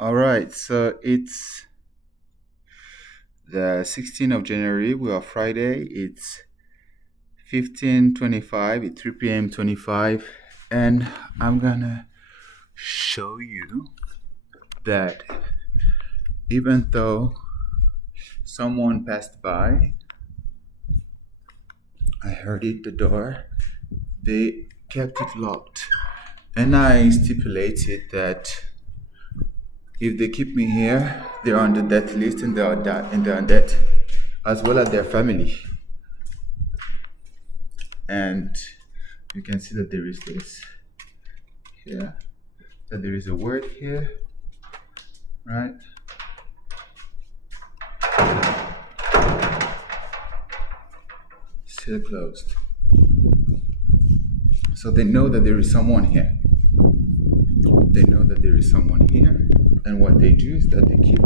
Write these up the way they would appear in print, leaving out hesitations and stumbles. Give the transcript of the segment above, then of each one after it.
All right, so it's the 16th of January. We are Friday. It's 15:25. It's 3 p.m. 25, and I'm gonna show you that even though someone passed by, I heard it the door. They kept it locked, and I stipulated that if they keep me here, they're on the death list and they're dead, as well as their family. And you can see that there is this here, that there is a word here, right? Still closed. So they know that there is someone here. They know that there is someone here, and what they do is that they keep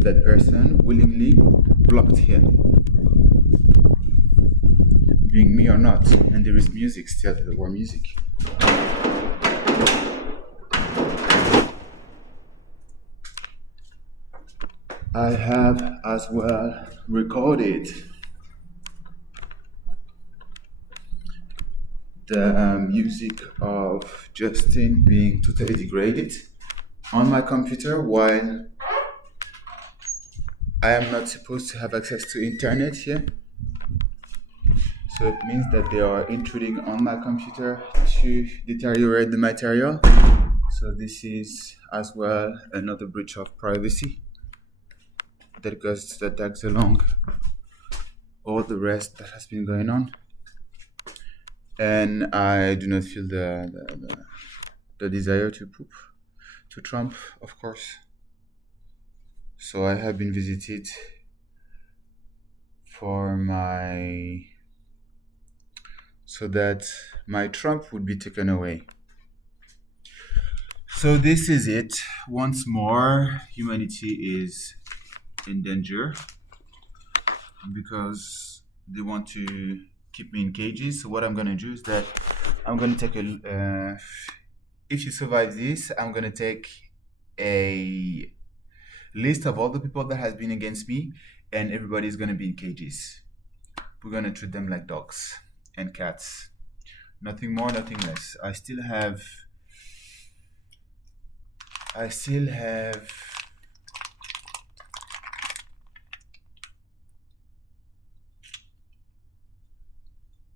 that person willingly blocked here, being me or not. And there is music still, the war music. I have as well recorded the music of Justin being totally degraded on my computer while I am not supposed to have access to internet here. So it means that they are intruding on my computer to deteriorate the material. So this is as well another breach of privacy that tags along all the rest that has been going on. And I do not feel the desire to poop to Trump, of course. So I have been visited so that my Trump would be taken away. So this is it. Once more, humanity is in danger because they want to keep me in cages. So what I'm gonna do is that I'm gonna take if you survive this, I'm gonna take a list of all the people that has been against me, and everybody's gonna be in cages. We're gonna treat them like dogs and cats. Nothing more, nothing less. I still have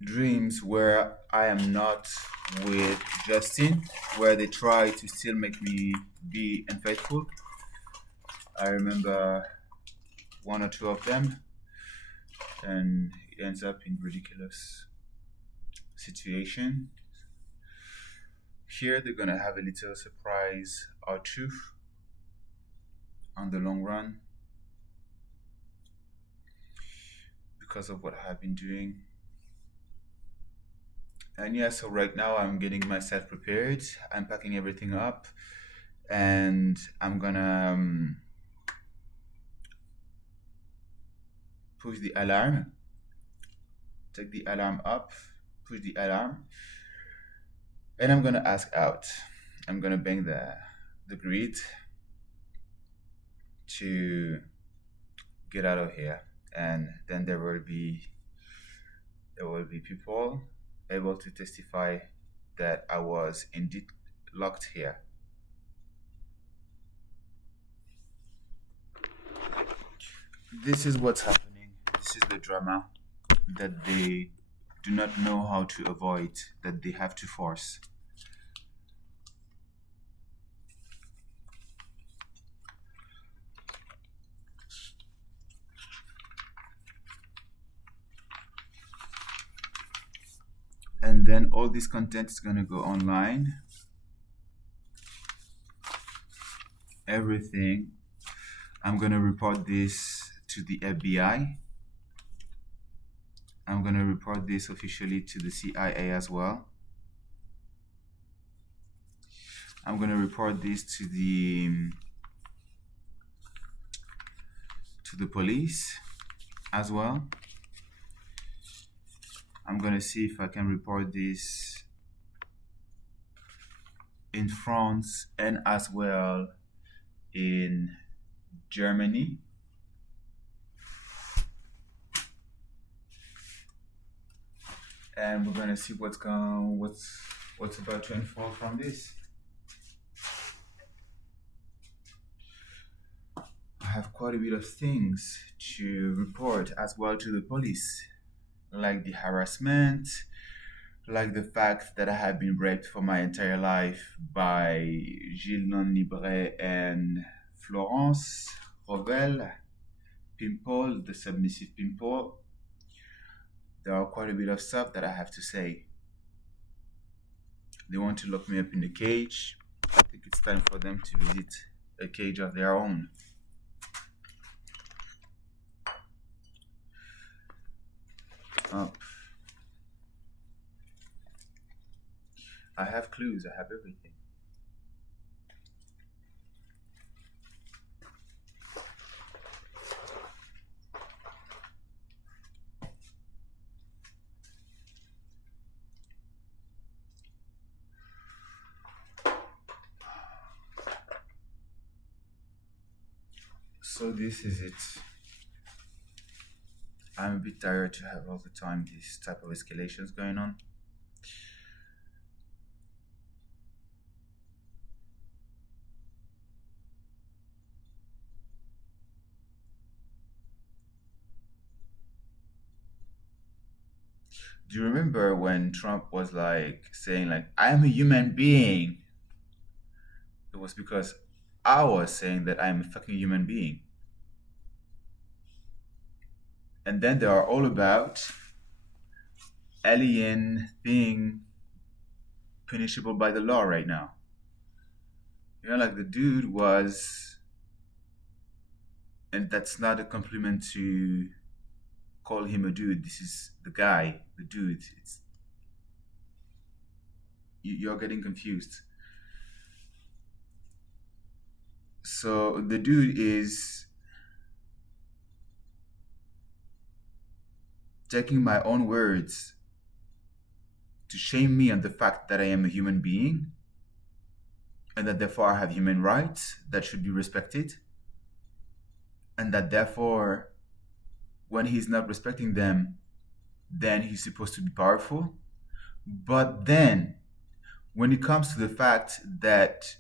dreams where I am not with Justin, where they try to still make me be unfaithful. I remember one or two of them, and it ends up in ridiculous situation. Here they're gonna have a little surprise or two on the long run because of what I've been doing. And yeah, so right now I'm getting myself prepared. I'm packing everything up, and I'm gonna push the alarm, take the alarm up, push the alarm, and I'm gonna ask out. I'm gonna bang the grid to get out of here, and then there will be people able to testify that I was indeed locked here. This is what's happening. This is the drama that they do not know how to avoid, that they have to force. And then all this content is going to go online. Everything. I'm going to report this to the FBI. I'm going to report this officially to the CIA as well. I'm going to report this to the police as well. I'm going to see if I can report this in France and as well in Germany. And we're gonna see what's about to unfold from this. I have quite a bit of things to report as well to the police, like the harassment, like the fact that I have been raped for my entire life by Gilles Libre and Florence Rovel, Pimple, the submissive Pimple. There are quite a bit of stuff that I have to say. They want to lock me up in a cage. I think it's time for them to visit a cage of their own. Up. I have clues, I have everything. So this is it. I'm a bit tired to have all the time this type of escalations going on. Do you remember when Trump was like saying like I'm a human being? It was because I was saying that I'm a fucking human being. And then they are all about alien being punishable by the law right now. You know, like the dude was, and that's not a compliment to call him a dude. This is the guy, the dude. It's you're getting confused. So the dude is taking my own words to shame me on the fact that I am a human being and that therefore I have human rights that should be respected, and that therefore when he's not respecting them, then he's supposed to be powerful. But then when it comes to the fact that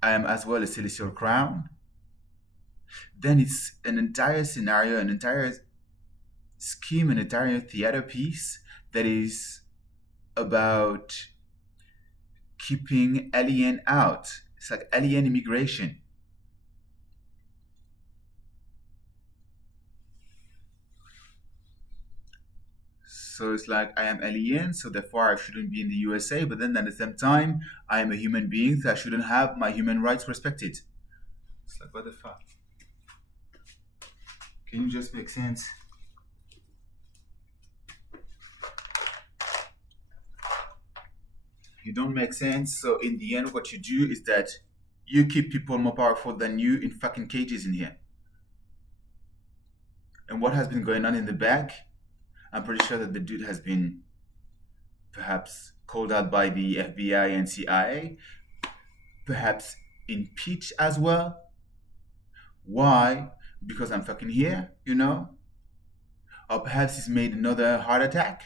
I am as well a celestial crown, then it's an entire scenario, an entire scheme, an entire theater piece that is about keeping alien out. It's like alien immigration. So it's like I am alien, so therefore I shouldn't be in the USA, but then at the same time, I am a human being, so I shouldn't have my human rights respected. It's like, what the fuck? Can you just make sense? You don't make sense, so in the end, what you do is that you keep people more powerful than you in fucking cages in here. And what has been going on in the back, I'm pretty sure that the dude has been perhaps called out by the FBI and CIA, perhaps impeached as well. Why? Because I'm fucking here, you know? Or perhaps he's made another heart attack,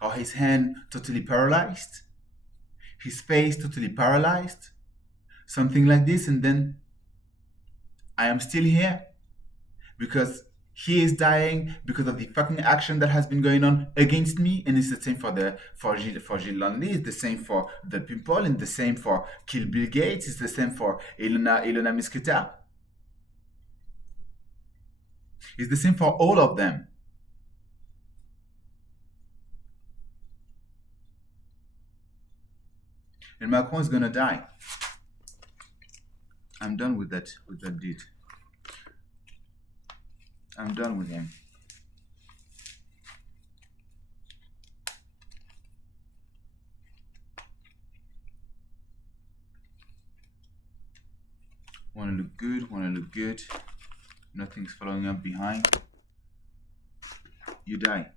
or his hand totally paralyzed, his face totally paralyzed, something like this, and then I am still here because he is dying because of the fucking action that has been going on against me, and it's the same for Gilles Lonely, it's the same for the Pimple, and the same for Kill Bill Gates, it's the same for Ilona Misketa. It's the same for all of them. And Macron is gonna die. I'm done with that dude. I'm done with him. Wanna look good. Nothing's following up behind. You die.